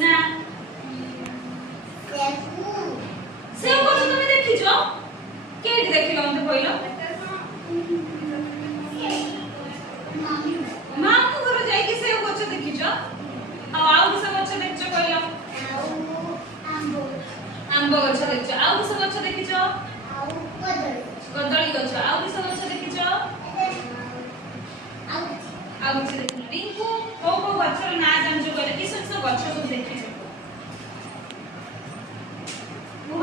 ନା ସେଉ ଗଛ তুমি ଦେଖିଛ କେଠି ଦେଖିଲ ମତେ କହିଲ ମାମୁ ଘର ଯାଇକି ସେଉ ଗଛ ଦେଖିଛ ଆଉ କିସ ଗଛ ଦେଖିଛ କହିଲ आंब गछ देखिଛ ଆଉ किस गछ ଦେଖିଛ कदली गछ ଆଉ किस गछ ଦେଖିଛ ଆଉ କିଛି ଦେଖିନ ରିଙ୍କୁ କୋଉ ଗଛର ନାଁ ଜାଣିଛ କହିଲେ କିସ କିସ ଗଛ ସବୁ ଦେଖିଛ କୁହ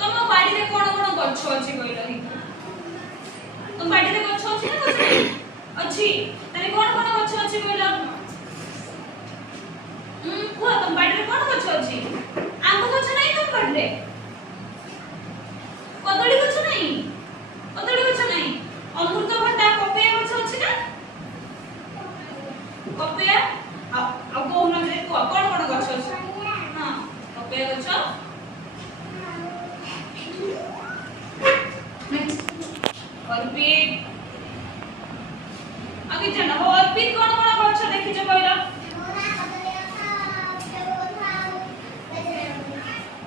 ତମ ବାଡିରେ कोन कोन गछ ଅଛି କହିଲ ରିଙ୍କୁ ତମ ବାଡିରେ ଗଛ ଅଛି ନା ଗଛ ନାହିଁ ଅଛି ତାହେଲେ कोन कोन गछ ଅଛି କହିଲ କୁହ ତମ ବାଡିରେ कोन गछ ଅଛି आंब गछ नहीं तुम बाड़े कदली गछ नहीं अमृतभंडा पपया गछ अछि ना पपया आ को नजरे को कोन कोन गछ अछि हां पपया गछ अर्पित आगे जाना हो अर्पित कोन कोन गछ देखि छ कहला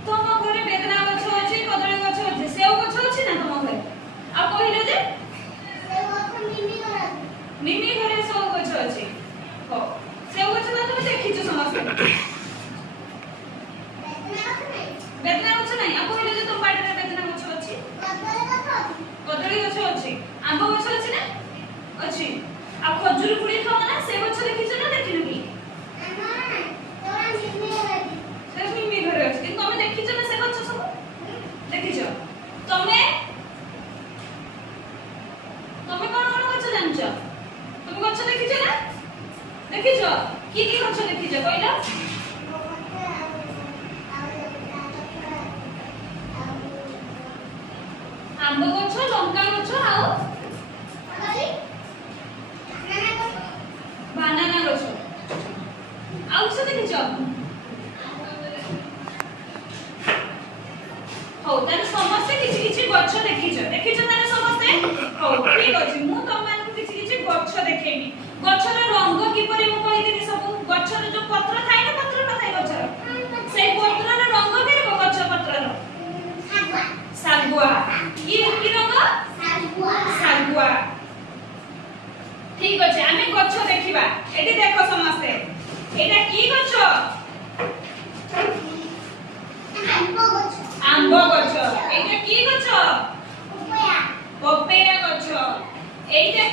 तम घरे बेदना गछ अछि कदली गछ अछि सेव गछ अछि ना तम घरे आ कहिलो जे मिमी घरे सेव गछ अछि हो सेव गछ ना तुम देखि छ समस्त बेदना गछ नहीं आ कहिलो जे तुम बाड़ी रे बेदना गछ अछि कदली गछ अछि आंब गछ अछि ना अछि आ खजूर पुड़ी खाओ ना सेव गछ देखि छ ना देखिनु की मिमी घरे अछि कि तुम देखि छ ना से गछ सब देखि छ तमे कोन कोन गछ जानछ तुम गछ देखि छ ना देखि छ की गछ देखि छ कहला आंब गछ लंका गछ आउ बनाना गछ आउ छ देखि छ हो ताने समस्त किछि किछि गछ देखि छ ताने समस्त हो ठीक अछि मु तम मानकु किछि किछि गछ देखेबी गछर रंग किपरि मु कहि देबी सब गछर जो पत्र थाय ना पत्र नथाय गछर सेई पत्रर रंग केरबो गछ पत्रर सागुआ की रंग सागुआ ठीक अछि आमे गछ देखिबा एटी देखो समस्ते एटा की गछ आंब गछ एटा की गछ पपया गछ एटा